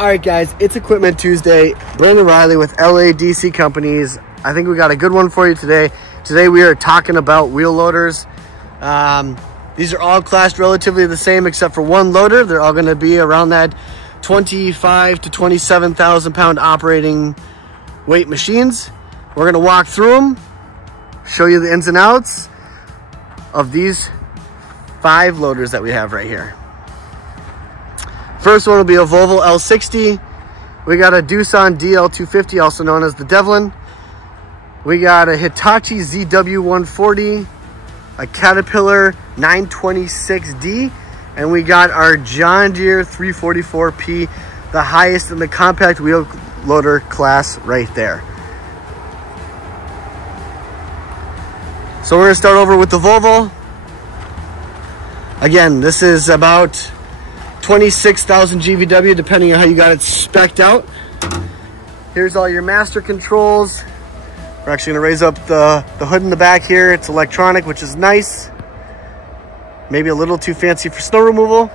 All right, guys, it's Equipment Tuesday. Brandon Riley with LADC Companies. I think we got a good one for you today. Today we are talking about wheel loaders. These are all classed relatively the same except for one loader. They're all going to be around that 25 to 27,000 pound operating weight machines. We're going to walk through them, show you the ins and outs of these 5 loaders that we have right here. First one will be a Volvo L60. We got a Doosan DL250, also known as the Devlin. We got a Hitachi ZW140, a Caterpillar 926D, and we got our John Deere 344P, the highest in the compact wheel loader class right there. So we're gonna start over with the Volvo. Again, this is about 26,000 GVW, depending on how you got it spec'd out. Here's all your master controls. We're actually gonna raise up the hood in the back here. It's electronic, which is nice. Maybe a little too fancy for snow removal.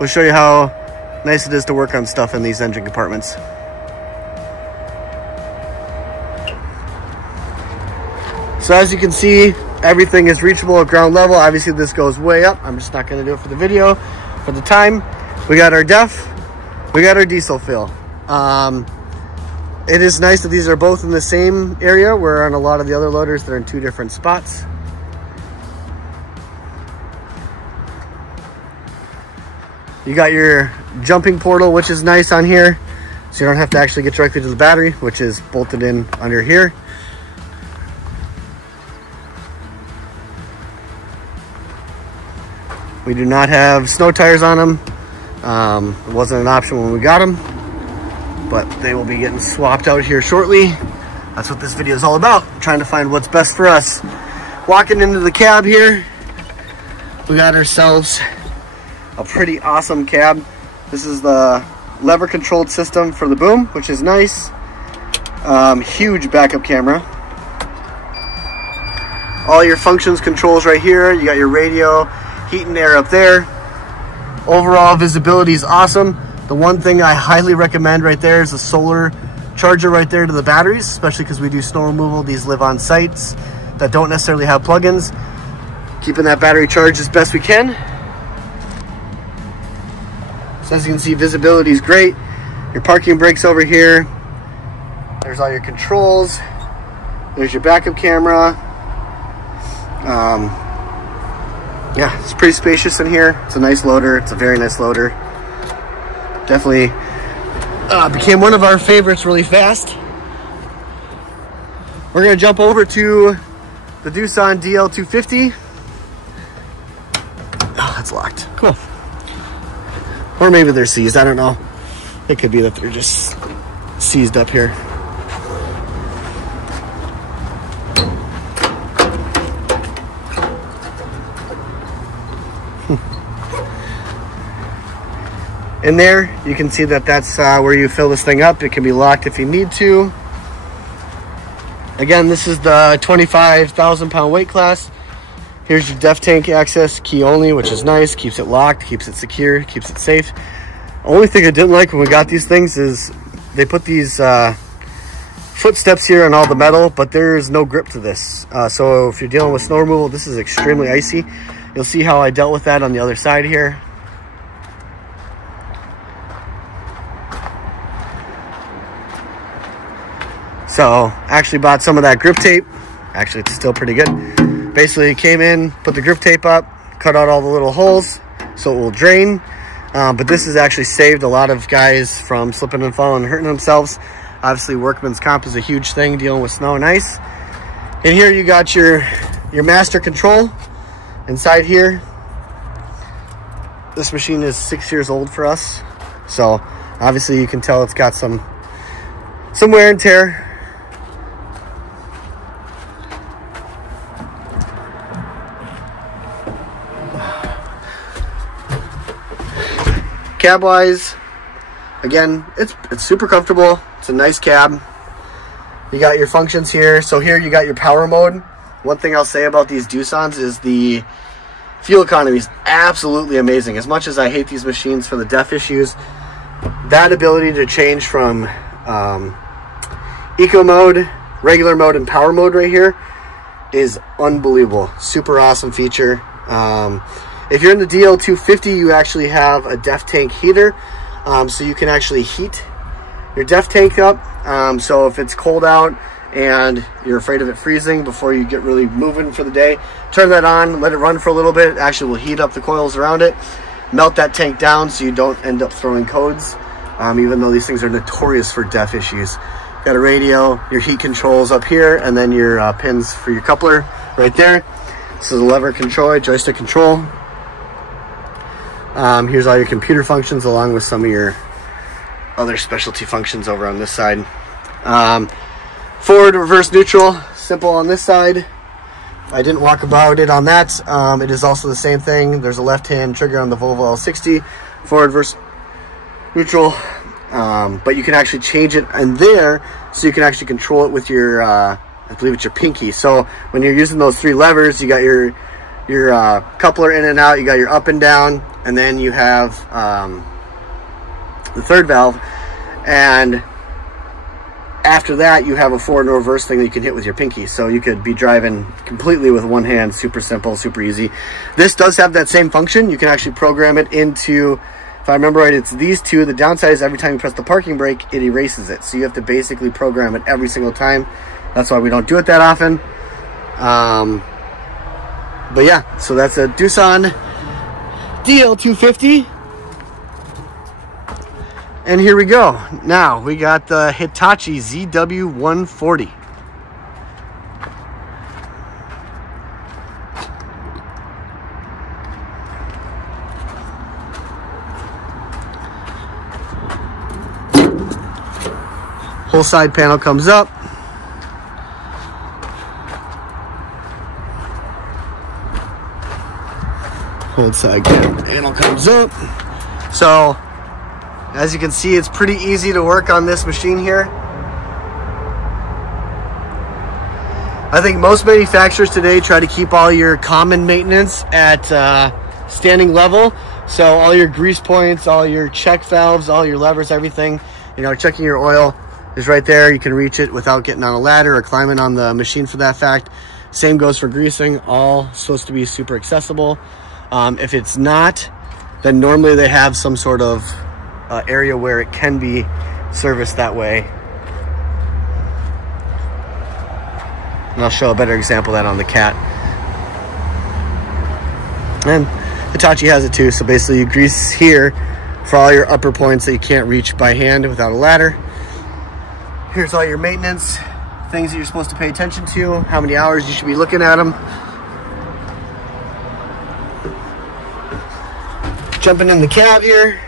We'll show you how nice it is to work on stuff in these engine compartments. So as you can see, everything is reachable at ground level. Obviously this goes way up. I'm just not gonna do it for the video, for the time. We got our DEF, we got our diesel fill. It is nice that these are both in the same area, where on a lot of the other loaders, they're in 2 different spots. You got your jumping portal, which is nice on here. So you don't have to actually get directly to the battery, which is bolted in under here. We do not have snow tires on them. It wasn't an option when we got them, but they will be getting swapped out here shortly. That's what this video is all about, trying to find what's best for us. Walking into the cab here, we got ourselves a pretty awesome cab. This is the lever controlled system for the boom, which is nice. Huge backup camera. All your functions controls right here. You got your radio, heat and air up there. Overall visibility is awesome. The one thing I highly recommend right there is a solar charger right there to the batteries, especially because we do snow removal. These live on sites that don't necessarily have plugins. Keeping that battery charged as best we can. So as you can see, visibility is great. Your parking brakes over here. There's all your controls. There's your backup camera. Yeah, it's pretty spacious in here. It's a nice loader. It's a very nice loader. Definitely became one of our favorites really fast. We're gonna jump over to the Doosan DL250. Oh, that's locked. Cool. Or maybe they're seized. I don't know. It could be that they're just seized up here. In there, you can see that that's where you fill this thing up. It can be locked if you need to. Again, this is the 25,000 pound weight class. Here's your DEF tank access, key only, which is nice. Keeps it locked, keeps it secure, keeps it safe. Only thing I didn't like when we got these things is they put these footsteps here on all the metal, but there's no grip to this. So if you're dealing with snow removal, this is extremely icy. You'll see how I dealt with that on the other side here. So actually bought some of that grip tape. Actually, it's still pretty good. Basically came in, put the grip tape up, cut out all the little holes so it will drain. But this has actually saved a lot of guys from slipping and falling and hurting themselves. Obviously, workman's comp is a huge thing dealing with snow and ice. And here you got your master control inside here. This machine is 6 years old for us. So obviously you can tell it's got some wear and tear. Cab wise, again, it's super comfortable. It's a nice cab. You got your functions here. So here you got your power mode. One thing I'll say about these Doosans is the Fuel economy is absolutely amazing. As much as I hate these machines for the DEF issues, that ability to change from eco mode, regular mode, and power mode right here is unbelievable. Super awesome feature. If you're in the DL250, you actually have a DEF tank heater, so you can actually heat your DEF tank up. So if it's cold out and you're afraid of it freezing before you get really moving for the day, turn that on, let it run for a little bit. It actually will heat up the coils around it, melt that tank down so you don't end up throwing codes, even though these things are notorious for DEF issues. Got a radio, your heat controls up here, and then your pins for your coupler right there. This is a lever control, joystick control. Here's all your computer functions along with some of your other specialty functions over on this side. Forward, reverse, neutral, simple on this side. I didn't walk about it on that. It is also the same thing. There's a left-hand trigger on the Volvo L60, forward, reverse, neutral. But you can actually change it in there, so you can actually control it with your, I believe it's your pinky. So when you're using those three levers, you got your coupler in and out, you got your up and down, and then you have the third valve, and after that you have a forward and reverse thing that you can hit with your pinky. So you could be driving completely with one hand. Super simple, super easy. This does have that same function. You can actually program it into, if I remember right, it's these two. The downside is every time you press the parking brake, it erases it, so you have to basically program it every single time. That's why we don't do it that often. But yeah, so that's a Doosan DL250. And here we go. Now we got the Hitachi ZW140. Whole side panel comes up. Whole side panel comes up. So as you can see, it's pretty easy to work on this machine here. I think most manufacturers today try to keep all your common maintenance at standing level. So all your grease points, all your check valves, all your levers, everything, you know, checking your oil is right there. You can reach it without getting on a ladder or climbing on the machine for that fact. Same goes for greasing, all supposed to be super accessible. If it's not, then normally they have some sort of area where it can be serviced that way. And I'll show a better example of that on the Cat. And Hitachi has it too. So basically you grease here for all your upper points that you can't reach by hand without a ladder. Here's all your maintenance, things that you're supposed to pay attention to, how many hours you should be looking at them. Jumping in the cab here.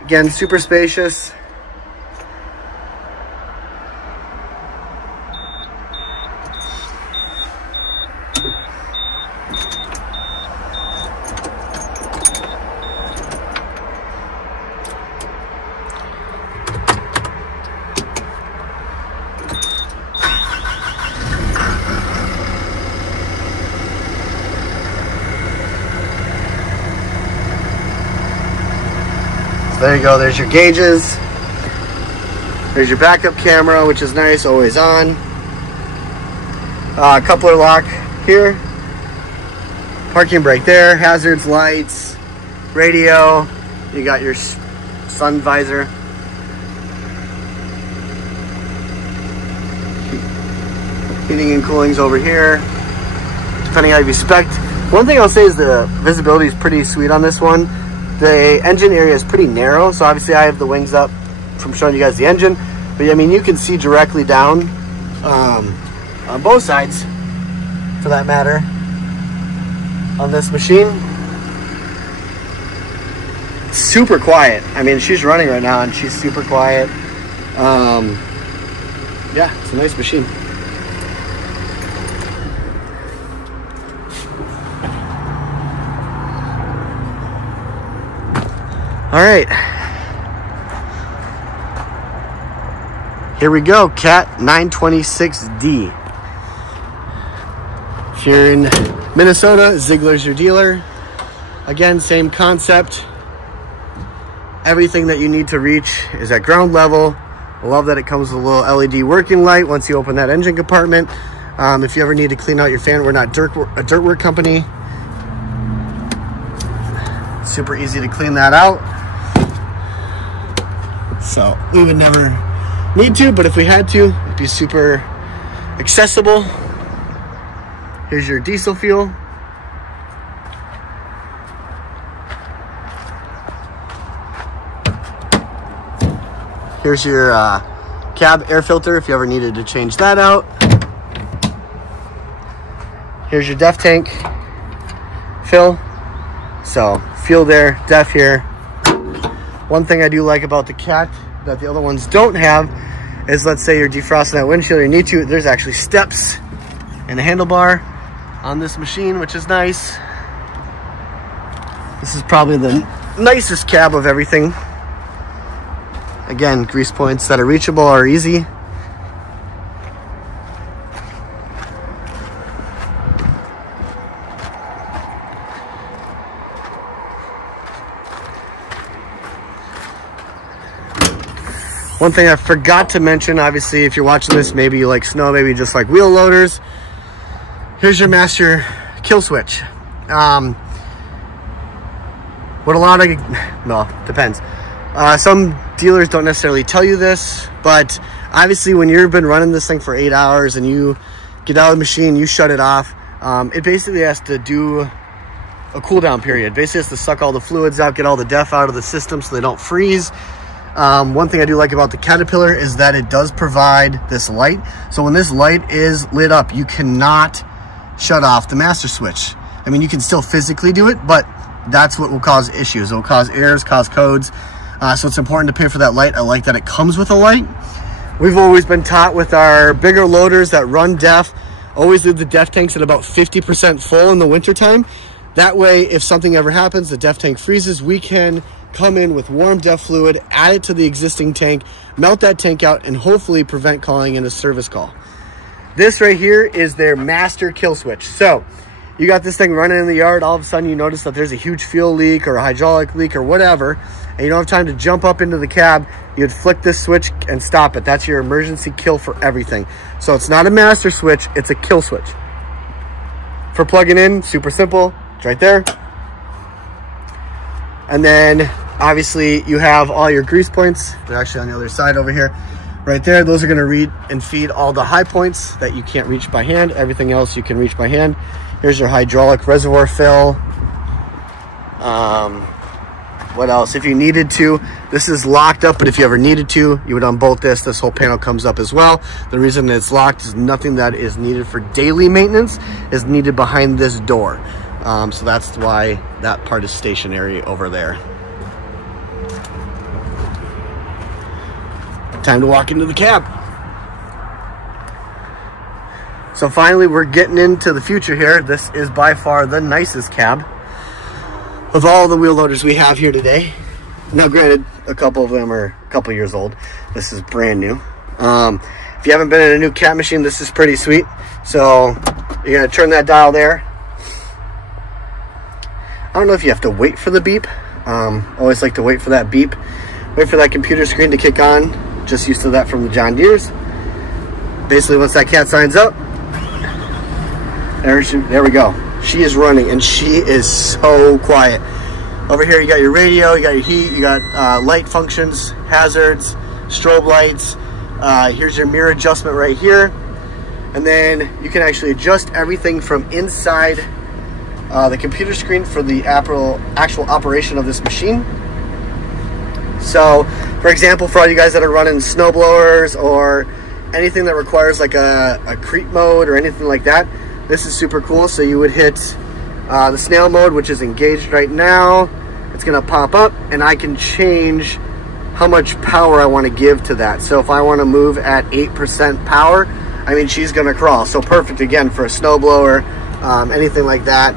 Again, super spacious. There you go, there's your gauges. There's your backup camera, which is nice, always on. Coupler lock here. Parking brake there, hazards, lights, radio. You got your sun visor. Heating and cooling's over here, depending on how you spec. One thing I'll say is the visibility is pretty sweet on this one. The engine area is pretty narrow, so obviously I have the wings up from showing you guys the engine, but I mean, you can see directly down on both sides, for that matter, on this machine. Super quiet. I mean, she's running right now and she's super quiet. Yeah, it's a nice machine. All right, here we go, Cat 926D. If you're in Minnesota, Ziegler's your dealer. Again, same concept. Everything that you need to reach is at ground level. I love that it comes with a little LED working light once you open that engine compartment. If you ever need to clean out your fan, we're not a dirt work company. Super easy to clean that out. So we would never need to, but if we had to, it'd be super accessible. Here's your diesel fuel. Here's your cab air filter if you ever needed to change that out. Here's your DEF tank fill. So fuel there, DEF here. One thing I do like about the Cat that the other ones don't have is, let's say you're defrosting that windshield, you need to, there's actually steps and a handlebar on this machine, which is nice. This is probably the nicest cab of everything. Again, grease points that are reachable are easy. One thing I forgot to mention, obviously, if you're watching this, maybe you like snow, maybe you just like wheel loaders. Here's your master kill switch. What a lot of, well, depends. Some dealers don't necessarily tell you this, but obviously when you've been running this thing for 8 hours and you get out of the machine, you shut it off, it basically has to do a cool down period. Basically has to suck all the fluids out, get all the DEF out of the system so they don't freeze. One thing I do like about the Caterpillar is that it does provide this light. So when this light is lit up, you cannot shut off the master switch. I mean, you can still physically do it, but that's what will cause issues. It will cause errors, cause codes. So it's important to pay for that light. I like that it comes with a light. We've always been taught with our bigger loaders that run DEF, always leave the DEF tanks at about 50% full in the wintertime. That way, if something ever happens, the DEF tank freezes, we can come in with warm DEF fluid, add it to the existing tank, melt that tank out, and hopefully prevent calling in a service call. This right here is their master kill switch. So you got this thing running in the yard, all of a sudden you notice that there's a huge fuel leak or a hydraulic leak or whatever, and you don't have time to jump up into the cab, you'd flick this switch and stop it. That's your emergency kill for everything. So it's not a master switch, it's a kill switch. For plugging in, super simple, it's right there. And then obviously you have all your grease points. They're actually on the other side over here. Right there, those are gonna read and feed all the high points that you can't reach by hand. Everything else you can reach by hand. Here's your hydraulic reservoir fill. What else? If you needed to, this is locked up, but if you ever needed to, you would unbolt this. This whole panel comes up as well. The reason it's locked is nothing that is needed for daily maintenance is needed behind this door. So that's why that part is stationary over there. Time to walk into the cab. So finally, we're getting into the future here. This is by far the nicest cab of all the wheel loaders we have here today. Now granted, a couple of them are a couple years old. This is brand new. If you haven't been in a new cat machine, this is pretty sweet. So you're gonna turn that dial there. I don't know if you have to wait for the beep. Always like to wait for that beep. Wait for that computer screen to kick on. Just used to that from the John Deeres. Basically, once that cat signs up, there we go. She is running, and she is so quiet. Over here, you got your radio, you got your heat, you got light functions, hazards, strobe lights. Here's your mirror adjustment right here. And then you can actually adjust everything from inside the computer screen for the actual operation of this machine. So, for example, for all you guys that are running snow blowers or anything that requires like a creep mode or anything like that, this is super cool. So you would hit the snail mode, which is engaged right now. It's gonna pop up and I can change how much power I wanna give to that. So if I wanna move at 8% power, I mean, she's gonna crawl. So perfect again for a snow blower, anything like that.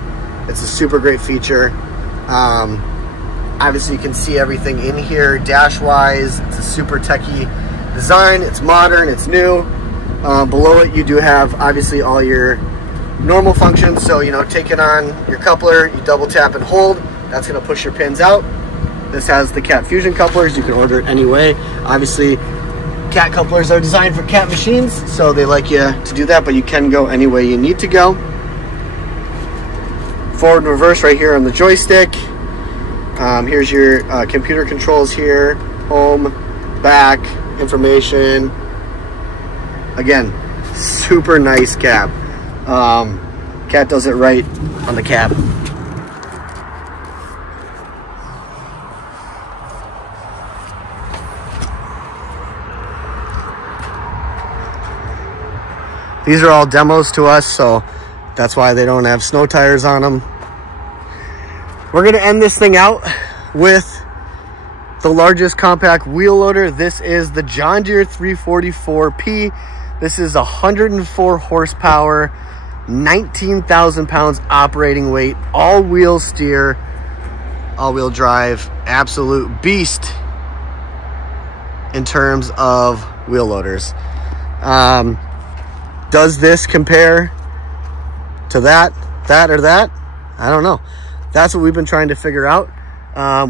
It's a super great feature. Obviously you can see everything in here dash wise. It's a super techie design. It's modern, it's new. Below it you do have obviously all your normal functions. So, you know, taking on your coupler, you double tap and hold. That's going to push your pins out. This has the Cat Fusion couplers. You can order it any way. Obviously, Cat couplers are designed for Cat machines, so they like you to do that, but you can go any way you need to go. Forward and reverse right here on the joystick. Here's your computer controls here. Home, back, information. Again, super nice cab. Cat does it right on the cab. These are all demos to us, so that's why they don't have snow tires on them. We're gonna end this thing out with the largest compact wheel loader. This is the John Deere 344P. This is 104 horsepower, 19,000 pounds operating weight, all-wheel steer, all-wheel drive, absolute beast in terms of wheel loaders. Does this compare to that, or that? I don't know. That's what we've been trying to figure out.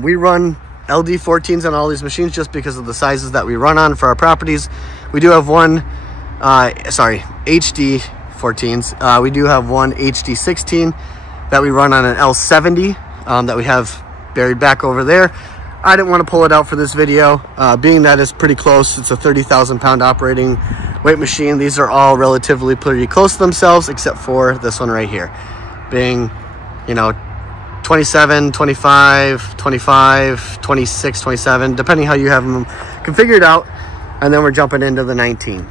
We run LD14s on all these machines just because of the sizes that we run on for our properties. We do have one, HD14s. We do have one HD16 that we run on an L70 that we have buried back over there. I didn't want to pull it out for this video, being that it's pretty close. It's a 30,000 pound operating weight machine. These are all relatively pretty close to themselves, except for this one right here, being, you know, 27, 25, 25, 26, 27, depending how you have them configured out. And then we're jumping into the 19.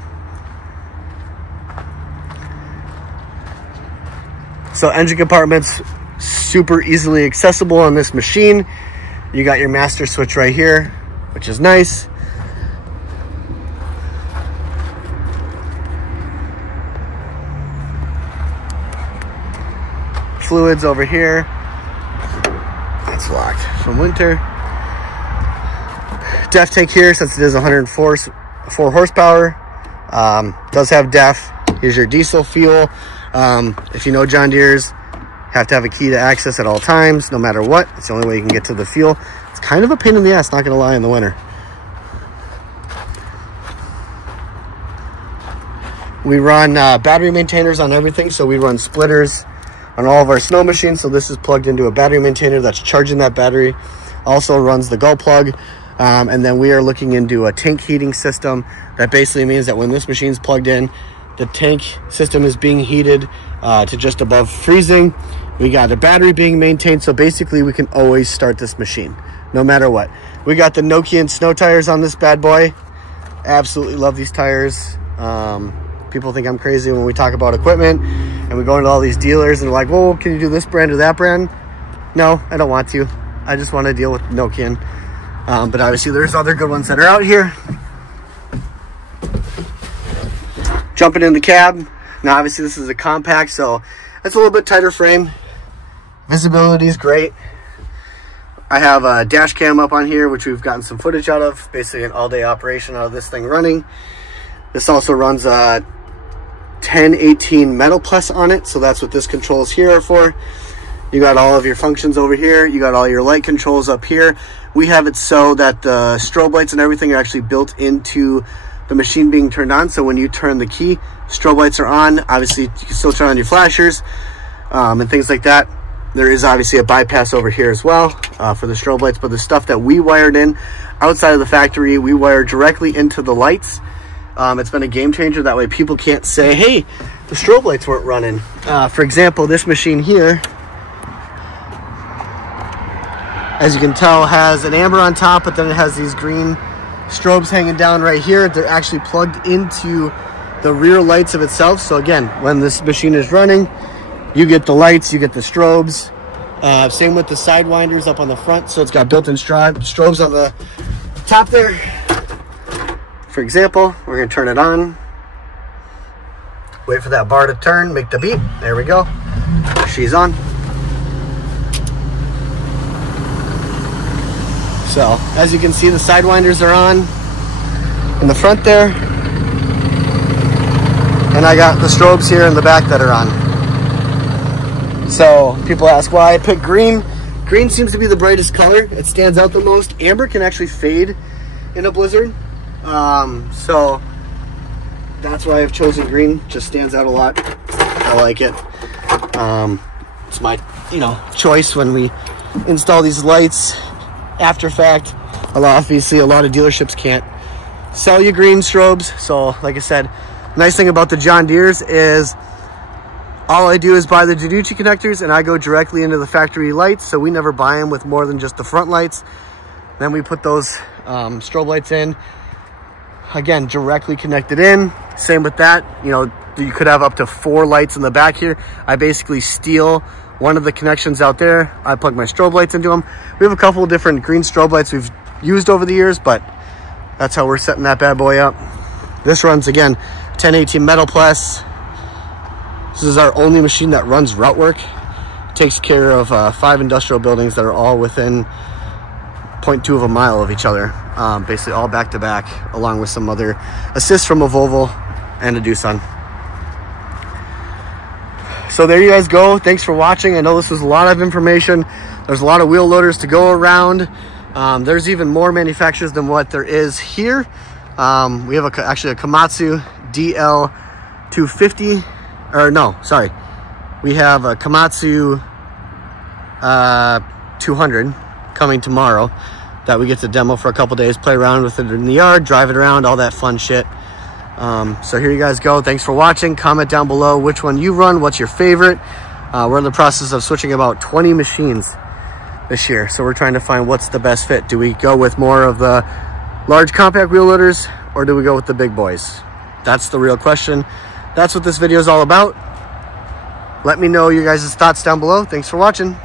So engine compartments, super easily accessible on this machine. You got your master switch right here, which is nice. Fluids over here. That's locked from winter. DEF tank here, since it is 104 horsepower. Does have DEF. Here's your diesel fuel. If you know John Deere's, have to have a key to access at all times, no matter what. It's the only way you can get to the fuel. It's kind of a pain in the ass, not gonna lie, in the winter. We run battery maintainers on everything, so we run splitters on all of our snow machines. So this is plugged into a battery maintainer that's charging that battery. Also runs the gull plug. And then we are looking into a tank heating system. That basically means that when this machine's plugged in, the tank system is being heated to just above freezing. We got a battery being maintained, so basically we can always start this machine, no matter what. We got the Nokian snow tires on this bad boy. Absolutely love these tires. People think I'm crazy when we talk about equipment, and we go into all these dealers and they're like, well, can you do this brand or that brand? No, I don't want to. I just want to deal with Nokian. But obviously there's other good ones that are out here. Jumping in the cab. Now obviously this is a compact, so it's a little bit tighter frame. Visibility is great. I have a dash cam up on here, which we've gotten some footage out of. Basically an all-day operation out of this thing running. This also runs a 1018 Metal Plus on it, so that's what this controls here are for. You got all of your functions over here. You got all your light controls up here. We have it so that the strobe lights and everything are actually built into the machine being turned on. So when you turn the key, strobe lights are on. Obviously, you can still turn on your flashers and things like that. There is obviously a bypass over here as well for the strobe lights, but the stuff that we wired in outside of the factory, we wire directly into the lights. It's been a game changer. That way people can't say, hey, the strobe lights weren't running. For example, this machine here, as you can tell, has an amber on top, but then it has these green strobes hanging down right here. They're actually plugged into the rear lights of itself. So again, when this machine is running, you get the lights, you get the strobes. Same with the sidewinders up on the front. So it's got built-in strobes on the top there. For example, we're gonna turn it on. Wait for that bar to turn, make the beep. There we go. She's on. So, as you can see, the sidewinders are on in the front there. And I got the strobes here in the back that are on. So people ask why I picked green. Green seems to be the brightest color. It stands out the most. Amber can actually fade in a blizzard. So that's why I've chosen green. Just stands out a lot. I like it. It's my, choice when we install these lights after fact. Obviously, a lot of dealerships can't sell you green strobes. So like I said, nice thing about the John Deeres is all I do is buy the Jaducci connectors and I go directly into the factory lights. So we never buy them with more than just the front lights. Then we put those strobe lights in, again, directly connected in. Same with that, you could have up to 4 lights in the back here. I basically steal one of the connections out there. I plug my strobe lights into them. We have a couple of different green strobe lights we've used over the years, but that's how we're setting that bad boy up. This runs, again, 1018 Metal Plus. This is our only machine that runs route work. It takes care of 5 industrial buildings that are all within 0.2 of a mile of each other. Basically all back to back, along with some other assists from a Volvo and a Doosan. So there you guys go. Thanks for watching. I know this was a lot of information. There's a lot of wheel loaders to go around. There's even more manufacturers than what there is here. We have actually a Komatsu DL250, or no, sorry. We have a Komatsu 200 coming tomorrow that we get to demo for a couple days, play around with it in the yard, drive it around, all that fun shit. So here you guys go. Thanks for watching. Comment down below which one you run, what's your favorite. We're in the process of switching about 20 machines this year, so we're trying to find what's the best fit. Do we go with more of the large compact wheel loaders, or do we go with the big boys? That's the real question. That's what this video is all about. Let me know your guys' thoughts down below. Thanks for watching.